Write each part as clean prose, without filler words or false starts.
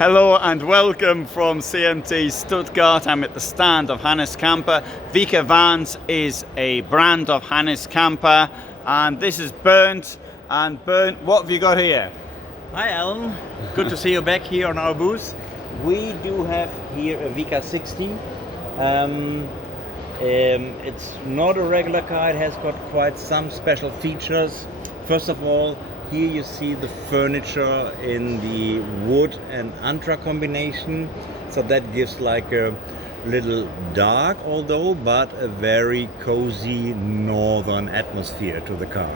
Hello and welcome from CMT Stuttgart. I'm at the stand of Hannes Camper. Viica Vans is a brand of Hannes Camper, and this is Bernd. And Bernd, what have you got here? Hi Alan, good to see you back here on our booth. We do have here a Viica 60. It's not a regular car, it has got quite some special features. First of all, here you see the furniture in the wood and Antra combination, so that gives like a little dark but a very cozy northern atmosphere to the car.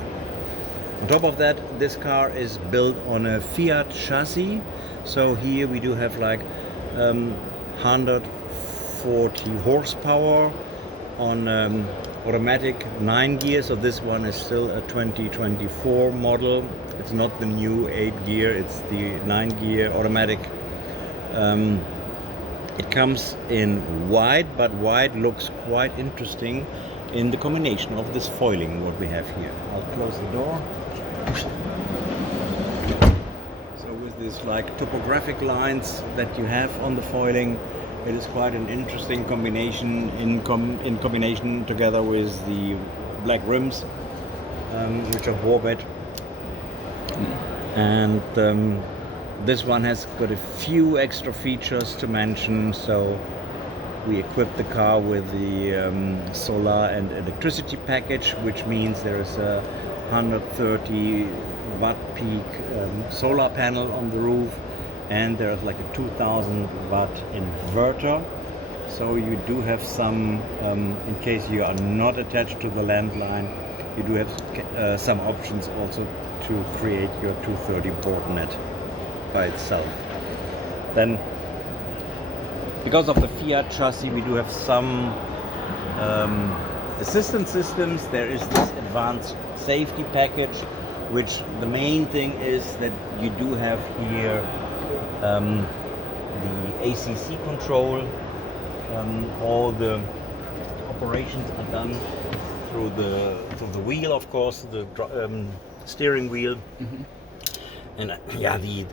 On top of that, this car is built on a Fiat chassis, so here we do have like 140 horsepower on automatic 9 gear, so this one is still a 2024 model. It's not the new 8 gear, it's the 9 gear automatic. It comes in white, but white looks quite interesting in the combination of this foiling what we have here. I'll close the door. So with these like topographic lines that you have on the foiling, it is quite an interesting combination in combination together with the black rims, which are bore bed. And this one has got a few extra features to mention. So we equipped the car with the solar and electricity package, which means there is a 130 watt peak solar panel on the roof, and there's like a 2000 watt inverter. So you do have some, in case you are not attached to the landline, you do have some options also to create your 230 board net by itself. Then, because of the Fiat chassis, we do have some assistance systems. There is this advanced safety package, which the main thing is that you do have here the ACC control. All the operations are done through the wheel, of course, the steering wheel. Mm-hmm. And yeah, the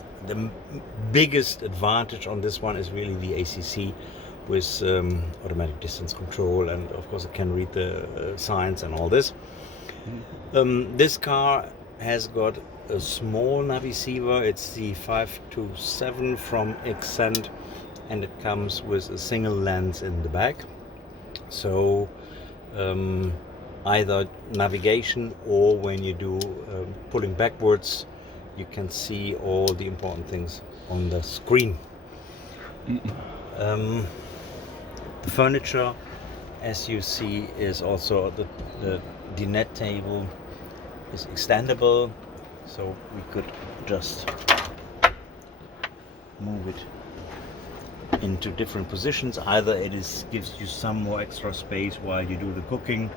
biggest advantage on this one is really the ACC with automatic distance control, and of course it can read the signs and all this. Mm-hmm. This car has got a small naviceiver. It's the 527 from Accent, and it comes with a single lens in the back. So either navigation or when you do pulling backwards, you can see all the important things on the screen. The furniture, as you see, is also the dinette table is extendable, so we could just move it into different positions. Either it gives you some more extra space while you do the cooking,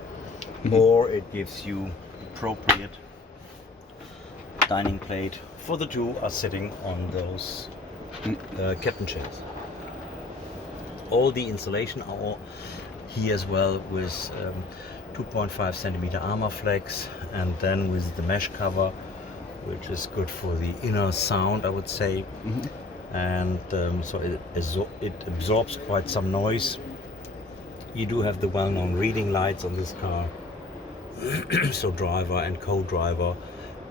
or it gives you appropriate dining plate for the two are sitting on those captain chairs. All the insulation are all here as well with 2.5 centimeter Armor Flex, and then with the mesh cover, which is good for the inner sound, I would say. Mm-hmm. And so it absorbs quite some noise. You do have the well-known reading lights on this car, so driver and co-driver,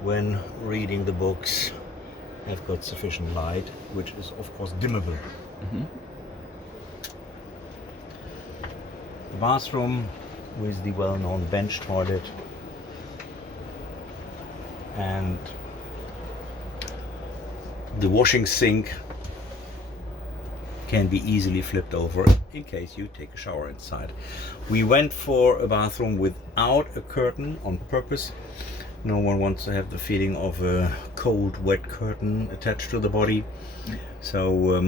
when reading the books, have got sufficient light, which is of course dimmable. Mm-hmm. The bathroom with the well-known bench toilet, and the washing sink can be easily flipped over in case you take a shower inside. We went for a bathroom without a curtain on purpose. No one wants to have the feeling of a cold, wet curtain attached to the body. So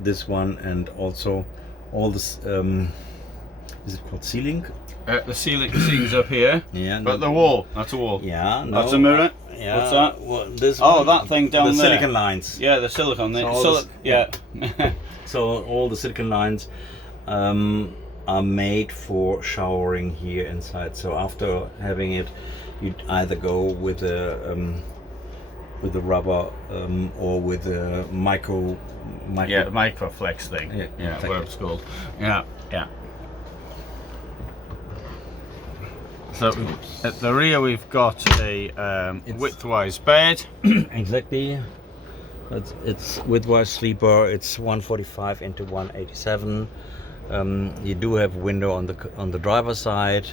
this one, and also all this, is it called ceiling? The ceiling's up here. Yeah. But the wall, that's a wall. Yeah. No, that's a mirror. Yeah. What's that? Well, this that thing down the there. The silicon lines. Yeah, the silicon. Yeah. So all the silicon lines are made for showering here inside. So after having it, you'd either go with a with the rubber or with a micro. Yeah, the microflex thing. Yeah, Yeah, exactly. what it's called. Yeah, yeah. So at the rear we've got a widthwise bed. Exactly. It's widthwise sleeper. It's 145 into 187. You do have a window on the driver's side.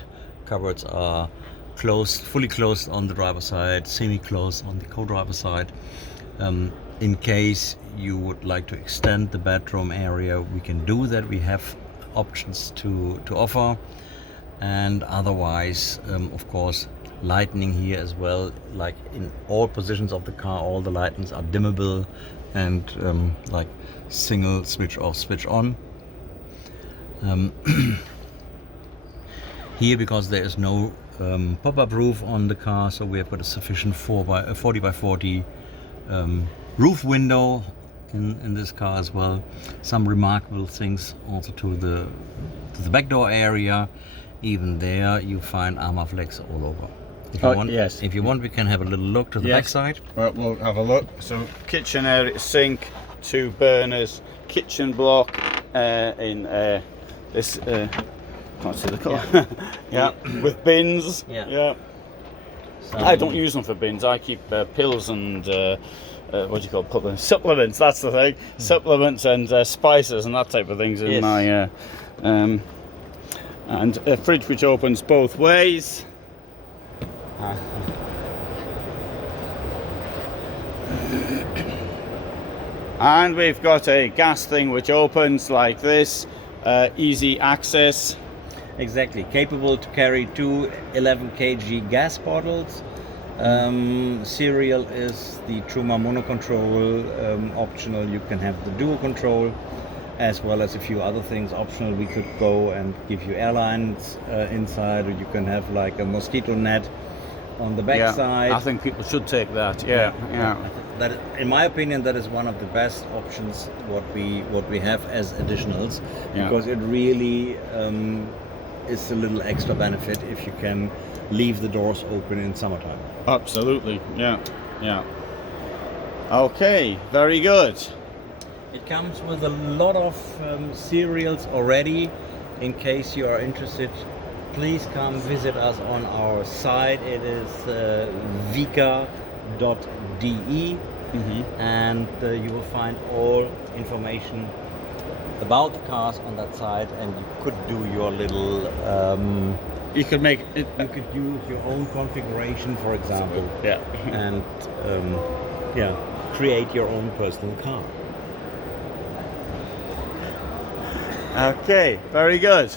Cupboards are closed, fully closed on the driver's side, semi-closed on the co-driver's side. In case you would like to extend the bedroom area, we can do that. We have options to offer, and otherwise, of course, lighting here as well. Like in all positions of the car, all the lightings are dimmable and like single switch off, switch on. Here, because there is no pop-up roof on the car, so we have got a sufficient 40 by 40 roof window in this car as well. Some remarkable things also to the back door area. Even there you find Armaflex all over. If you want, yes. If you want, we can have a little look to the back side. Well, we'll have a look. So kitchen area, sink, 2 burners, kitchen block in this. Can't see the colour. Yeah. With bins. Yeah. I don't use them for bins. I keep pills and what do you call it? Supplements. That's the thing. Supplements and spices and that type of things in my. And a fridge which opens both ways. And we've got a gas thing which opens like this. Easy access. Exactly, capable to carry 2 11 kg gas bottles. Serial is the Truma mono control. Optional, you can have the dual control, as well as a few other things. Optional, we could go and give you airlines inside, or you can have like a mosquito net on the back side. I think people should take that. Yeah. That, in my opinion, that is one of the best options what we have as additionals, because it really is a little extra benefit if you can leave the doors open in summertime. Absolutely. Yeah. Okay. Very good. It comes with a lot of serials already. In case you are interested, please come visit us on our site. It is viica.de, and you will find all information about the cars on that site, and you could do your little you could make it, you could use your own configuration, for example, and create your own personal car. Okay, very good.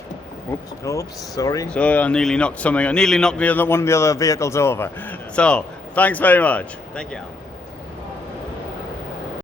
Oops, sorry. So I nearly knocked one of the other vehicles over. So thanks very much. Thank you.